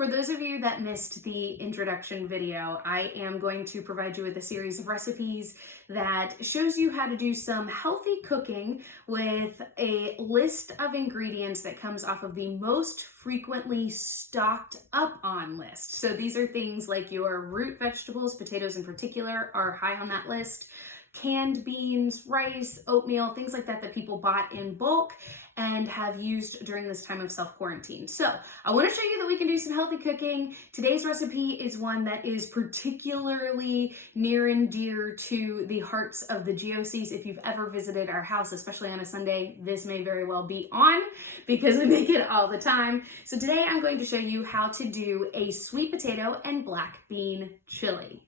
For those of you that missed the introduction video, I am going to provide you with a series of recipes that shows you how to do some healthy cooking with a list of ingredients that comes off of the most frequently stocked up on list. So these are things like your root vegetables, potatoes in particular, are high on that list. Canned beans, rice, oatmeal, things like that people bought in bulk and have used during this time of self-quarantine. So I want to show you that we can do some healthy cooking. Today's recipe is one that is particularly near and dear to the hearts of the Giosis. If you've ever visited our house, especially on a Sunday, this may very well be on because we make it all the time. So today I'm going to show you how to do a sweet potato and black bean chili.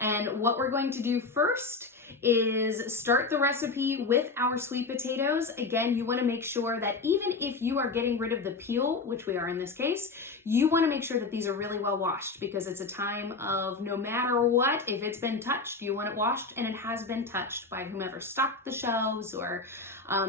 And what we're going to do first is start the recipe with our sweet potatoes. Again, you want to make sure that even if you are getting rid of the peel, which we are in this case, you want to make sure that these are really well washed because it's a time of no matter what, if it's been touched, you want it washed and it has been touched by whomever stocked the shelves or,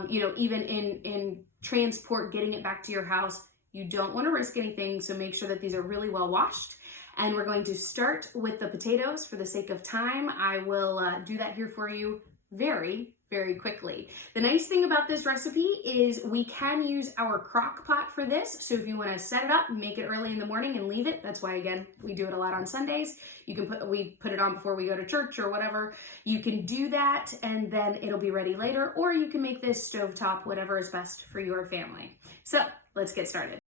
even in transport, getting it back to your house. You don't want to risk anything, so make sure that these are really well washed. And we're going to start with the potatoes for the sake of time. I will do that here for you very, very quickly. The nice thing about this recipe is we can use our crock pot for this. So if you want to set it up, make it early in the morning and leave it. That's why, again, we do it a lot on Sundays. We put it on before we go to church or whatever. You can do that and then it'll be ready later. Or you can make this stovetop, whatever is best for your family. So let's get started.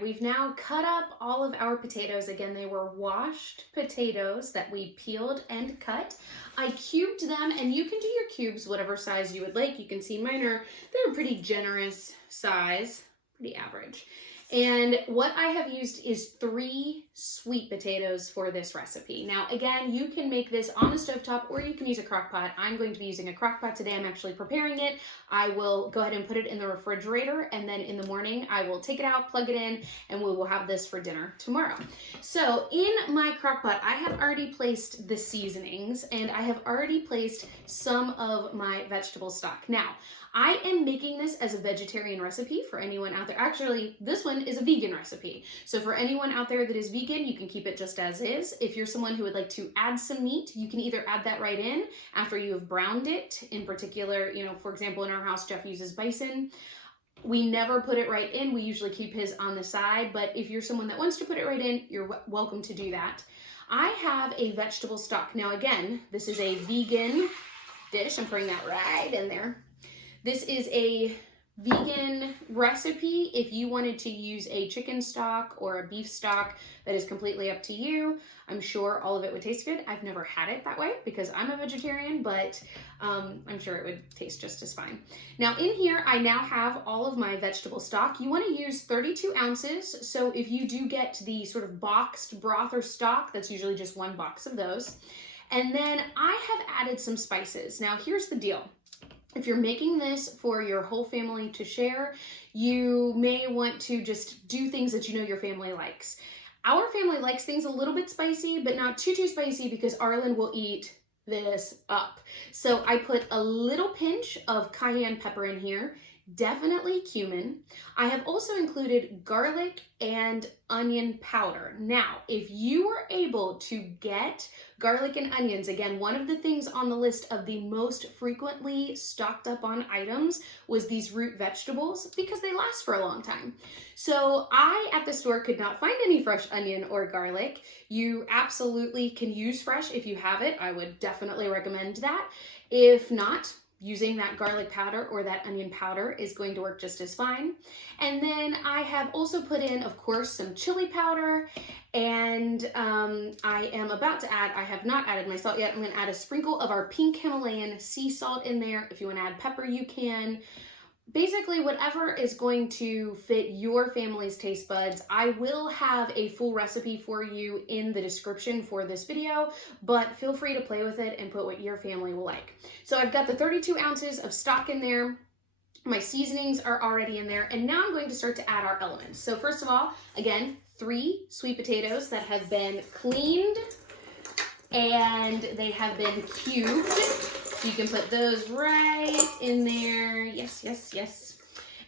We've now cut up all of our potatoes. Again, they were washed potatoes that we peeled and cut. I cubed them, and you can do your cubes whatever size you would like. You can see mine they're a pretty generous size, pretty average. And what I have used is 3 sweet potatoes for this recipe. Now, again, you can make this on a stovetop or you can use a crock pot. I'm going to be using a crock pot today. I'm actually preparing it. I will go ahead and put it in the refrigerator, and then in the morning, I will take it out, plug it in, and we will have this for dinner tomorrow. So in my crock pot, I have already placed the seasonings, and I have already placed some of my vegetable stock. Now, I am making this as a vegetarian recipe for anyone out there. Actually, this one is a vegan recipe. So for anyone out there that is vegan, you can keep it just as is. If you're someone who would like to add some meat, you can either add that right in after you have browned it. In particular, for example, in our house, Jeff uses bison. We never put it right in. We usually keep his on the side, but if you're someone that wants to put it right in, you're welcome to do that. I have a vegetable stock. Now, again, this is a vegan dish. I'm putting that right in there. This is a vegan recipe. If you wanted to use a chicken stock or a beef stock, that is completely up to you. I'm sure all of it would taste good. I've never had it that way because I'm a vegetarian, but I'm sure it would taste just as fine. Now in here, I now have all of my vegetable stock. You want to use 32 ounces. So if you do get the sort of boxed broth or stock, that's usually just 1 box of those. And then I have added some spices. Now here's the deal. If you're making this for your whole family to share, you may want to just do things that you know your family likes. Our family likes things a little bit spicy, but not too spicy because Arlen will eat this up. So I put a little pinch of cayenne pepper in here, definitely cumin. I have also included garlic and onion powder. Now, if you were able to get garlic and onions, again, one of the things on the list of the most frequently stocked up on items was these root vegetables because they last for a long time. So I, at the store, could not find any fresh onion or garlic. You absolutely can use fresh if you have it. I would definitely recommend that. If not, using that garlic powder or that onion powder is going to work just as fine. And then I have also put in, of course, some chili powder, and I am about to add, I have not added my salt yet, I'm going to add a sprinkle of our pink Himalayan sea salt in there. If you want to add pepper, you can. Basically, whatever is going to fit your family's taste buds. I will have a full recipe for you in the description for this video, but feel free to play with it and put what your family will like. So I've got the 32 ounces of stock in there. My seasonings are already in there, and now I'm going to start to add our elements. So first of all, again, 3 sweet potatoes that have been cleaned, and they have been cubed. So you can put those right in there. Yes, yes, yes.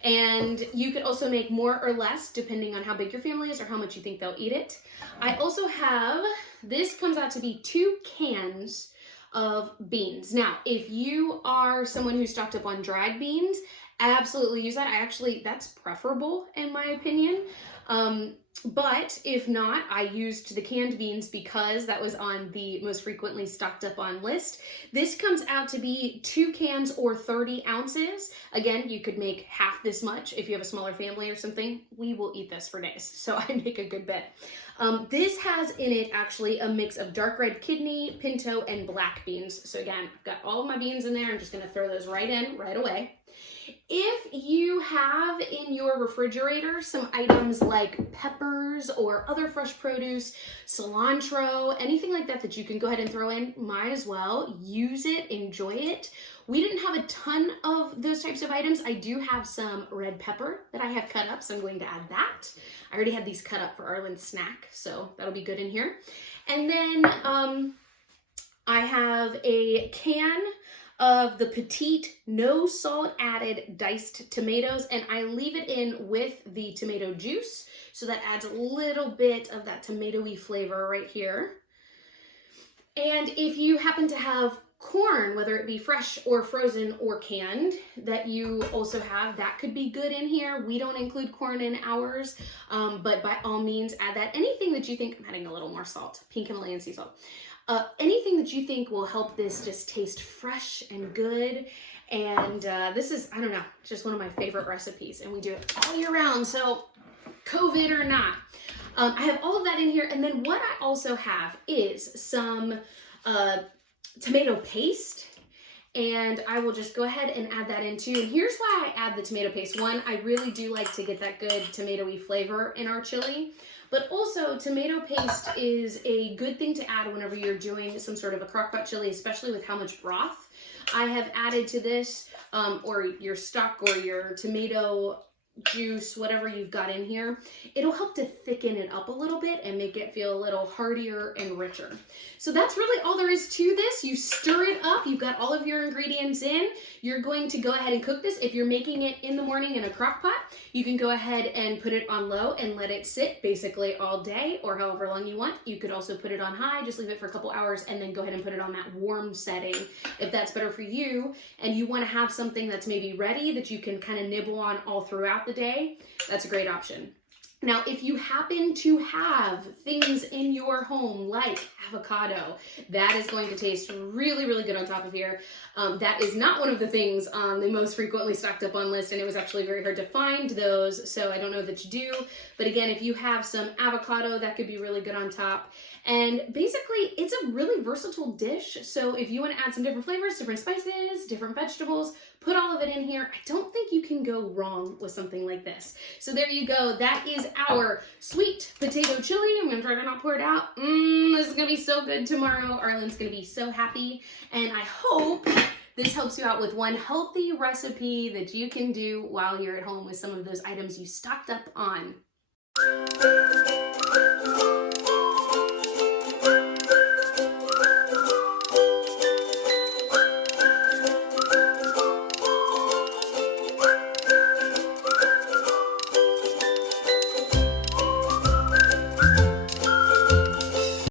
And you could also make more or less depending on how big your family is or how much you think they'll eat it. I also have, this comes out to be 2 cans of beans. Now, if you are someone who's stocked up on dried beans, absolutely use that. That's preferable in my opinion. But if not, I used the canned beans because that was on the most frequently stocked up on list. This comes out to be 2 cans or 30 ounces. Again, you could make half this much if you have a smaller family or something. We will eat this for days, so I make a good bit. This has in it actually a mix of dark red kidney, pinto, and black beans. So again, I've got all of my beans in there. I'm just gonna throw those right in right away. If you have in your refrigerator some items like peppers or other fresh produce, cilantro, anything like that that you can go ahead and throw in, might as well use it, enjoy it. We didn't have a ton of those types of items. I do have some red pepper that I have cut up, so I'm going to add that. I already had these cut up for Arlen's snack, so that'll be good in here. And then I have a can of the petite, no salt added diced tomatoes, and I leave it in with the tomato juice, so that adds a little bit of that tomatoey flavor right here. And if you happen to have corn, whether it be fresh or frozen or canned, that you also have, that could be good in here. We don't include corn in ours, but by all means add that. Anything that you think, I'm adding a little more salt, pink Himalayan sea salt. Anything that you think will help this just taste fresh and good. And this is, I don't know, just one of my favorite recipes, and we do it all year round, so COVID or not. I have all of that in here, and then what I also have is some tomato paste, and I will just go ahead and add that in too. And here's why I add the tomato paste. One, I really do like to get that good tomatoey flavor in our chili. But also, tomato paste is a good thing to add whenever you're doing some sort of a crockpot chili, especially with how much broth I have added to this, or your stock or your tomato juice, whatever you've got in here. It'll help to thicken it up a little bit and make it feel a little heartier and richer. So that's really all there is to this. You stir it up. You've got all of your ingredients in. You're going to go ahead and cook this. If you're making it in the morning in a crock pot, you can go ahead and put it on low and let it sit basically all day or however long you want. You could also put it on high, just leave it for a couple hours, and then go ahead and put it on that warm setting if that's better for you and you want to have something that's maybe ready that you can kind of nibble on all throughout the day. That's a great option. Now, if you happen to have things in your home like avocado, that is going to taste really, really good on top of here. That is not one of the things on the most frequently stocked up on list, and it was actually very hard to find those, so I don't know that you do. But again, if you have some avocado, that could be really good on top. And basically, it's a really versatile dish, so if you want to add some different flavors, different spices, different vegetables, put all of it in here. I don't think you can go wrong with something like this. So there you go. That is our sweet potato chili. I'm going to try to not pour it out. This is going to be so good tomorrow. Arlen's going to be so happy. And I hope this helps you out with one healthy recipe that you can do while you're at home with some of those items you stocked up on.